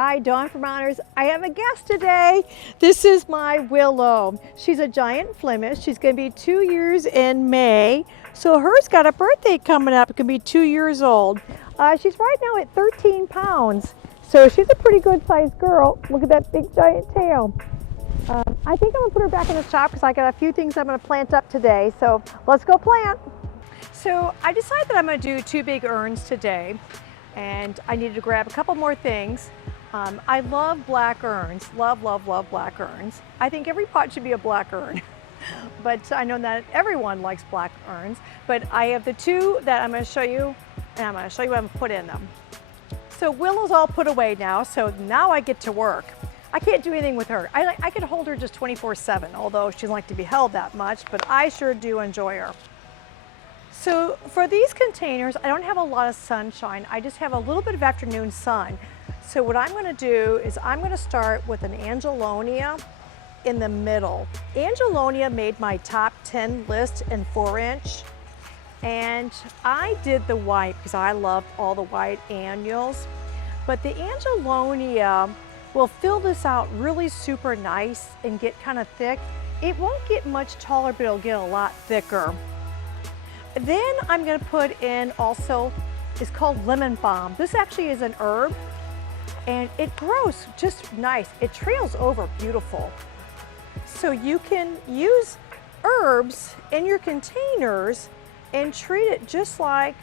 Hi, Dawn from Honors. I have a guest today. This is my Willow. She's a giant Flemish. She's going to be 2 years in May. So hers got a birthday coming up. It could be 2 years old. She's right now at 13 pounds. So she's a pretty good sized girl. Look at that big giant tail. I think I'm going to put her back in the shop because I got a few things I'm going to plant up today. So let's go plant. So I decided that I'm going to do 2 big urns today. And I needed to grab a couple more things. I love black urns, love black urns. I think every pot should be a black urn, but I know that everyone likes black urns. But I have the 2 that I'm going to show you, and I'm going to show you what I'm going to put in them. So Willow's all put away now, so now I get to work. I can't do anything with her. I could hold her just 24/7, although she doesn't like to be held that much, but I sure do enjoy her. So for these containers, I don't have a lot of sunshine. I just have a little bit of afternoon sun. So what I'm going to do is I'm going to start with an Angelonia in the middle. Angelonia made my top 10 list in 4-inch. And I did the white because I love all the white annuals. But the Angelonia will fill this out really super nice and get kind of thick. It won't get much taller, but it'll get a lot thicker. Then I'm going to put in also, it's called lemon balm. This actually is an herb and it grows just nice. It trails over beautiful. So you can use herbs in your containers and treat it just like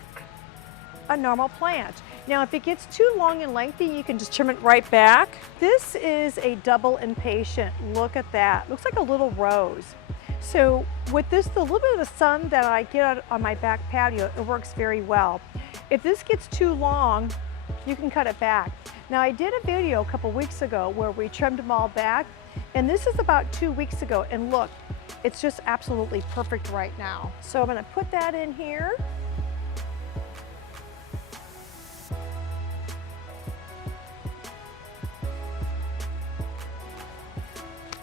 a normal plant. Now, if it gets too long and lengthy, you can just trim it right back. This is a double impatient. Look at that. Looks like a little rose. So with this, the little bit of the sun that I get out on my back patio, it works very well. If this gets too long, you can cut it back. Now I did a video a couple weeks ago where we trimmed them all back, and this is about 2 weeks ago, and look, it's just absolutely perfect right now. So I'm gonna put that in here.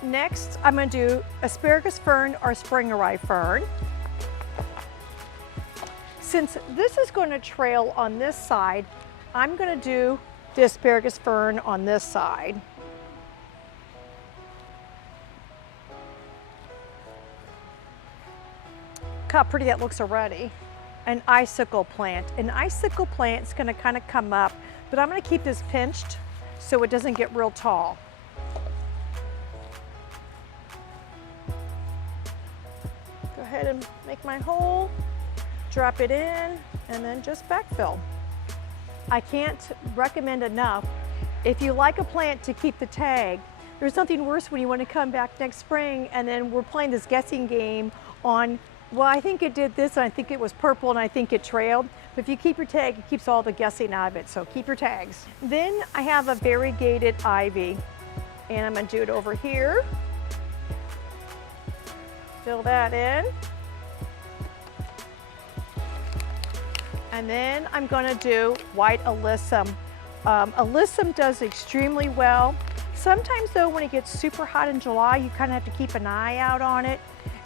Next, I'm going to do asparagus fern or springerei fern. Since this is going to trail on this side, I'm going to do the asparagus fern on this side. Look how pretty that looks already. An icicle plant. An icicle plant is going to kind of come up, but I'm going to keep this pinched so it doesn't get real tall. Go ahead and make my hole, drop it in, and then just backfill. I can't recommend enough, if you like a plant to keep the tag, there's nothing worse when you want to come back next spring and then we're playing this guessing game on, well, I think it did this and I think it was purple and I think it trailed. But if you keep your tag, it keeps all the guessing out of it, so keep your tags. Then I have a variegated ivy, and I'm going to do it over here. Fill that in. And then I'm going to do white alyssum. Alyssum does extremely well. Sometimes though, when it gets super hot in July, you kind of have to keep an eye out on it,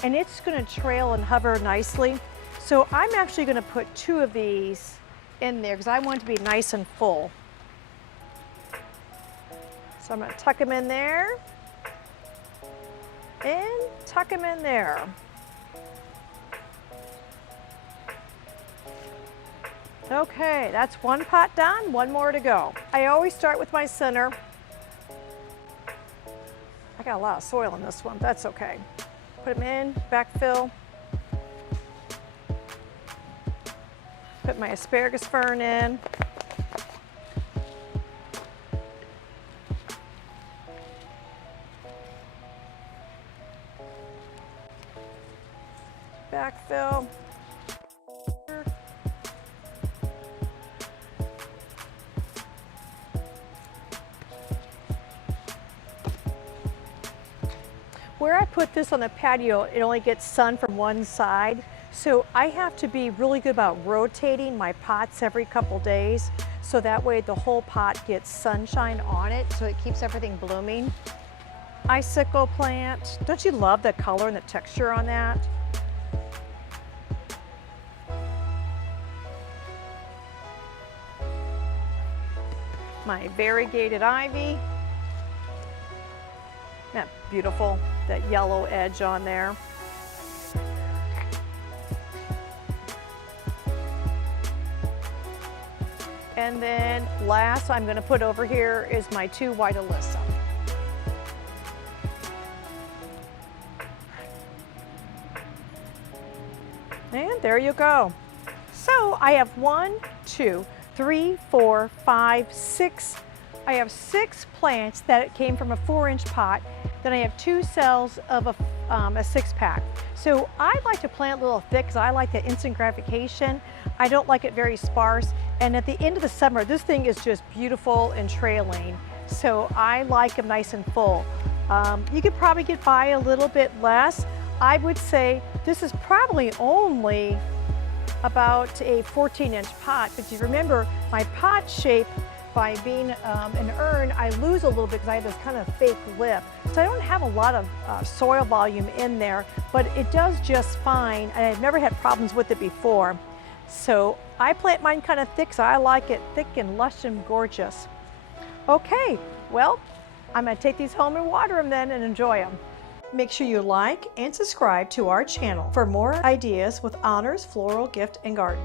and it's going to trail and hover nicely. So I'm actually going to put 2 of these in there because I want it to be nice and full. So I'm going to tuck them in there and tuck them in there. Okay, that's 1 pot done, 1 more to go. I always start with my center. I got a lot of soil in this one, that's okay. Put them in, backfill. Put my asparagus fern in. Backfill. Where I put this on the patio, it only gets sun from one side. So I have to be really good about rotating my pots every couple days. So that way the whole pot gets sunshine on it, so it keeps everything blooming. Icicle plant. Don't you love the color and the texture on that? my variegated ivy. Isn't that beautiful, that yellow edge on there. And then last I'm going to put over here is my 2 white alyssa. And there you go. So I have 1, 2, 3, 4, 5, 6. I have 6 plants that came from a 4-inch pot. Then I have 2 cells of a 6-pack. So I like to plant a little thick because I like the instant gratification. I don't like it very sparse. And at the end of the summer, this thing is just beautiful and trailing. So I like them nice and full. You could probably get by a little bit less. I would say this is probably only about a 14-inch pot, but you remember my pot shape, by being an urn, I lose a little bit because I have this kind of fake lip. So I don't have a lot of soil volume in there, but it does just fine, and I've never had problems with it before. So I plant mine kind of thick, so I like it thick and lush and gorgeous. Okay, well, I'm gonna take these home and water them then and enjoy them. Make sure you like and subscribe to our channel for more ideas with AHNER'S Floral Gift and Garden.